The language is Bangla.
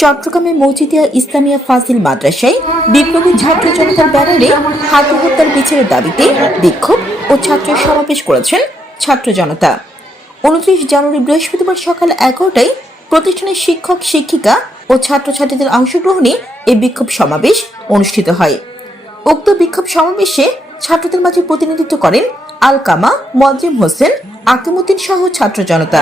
চট্টগ্রামে মজিদিয়া ইসলামিয়া ফাজিল মাদ্রাসায় বিপ্লবী ছাত্র জনতার ব্যানারে হাতি হত্যার বিচারের দাবিতে বিক্ষোভ ও ছাত্র সমাবেশ করেছেন ছাত্র জনতা। 29 জানুয়ারি বৃহস্পতিবার সকাল 11টায় প্রতিষ্ঠানের শিক্ষক শিক্ষিকা ও ছাত্রছাত্রীদের অংশগ্রহণে এই বিক্ষোভ সমাবেশ অনুষ্ঠিত হয়। উক্ত বিক্ষোভ সমাবেশে ছাত্রদের মাঝে প্রতিনিধিত্ব করেন আলকামা, মজিম হোসেন, আকিমউদ্দিন সহ ছাত্র জনতা।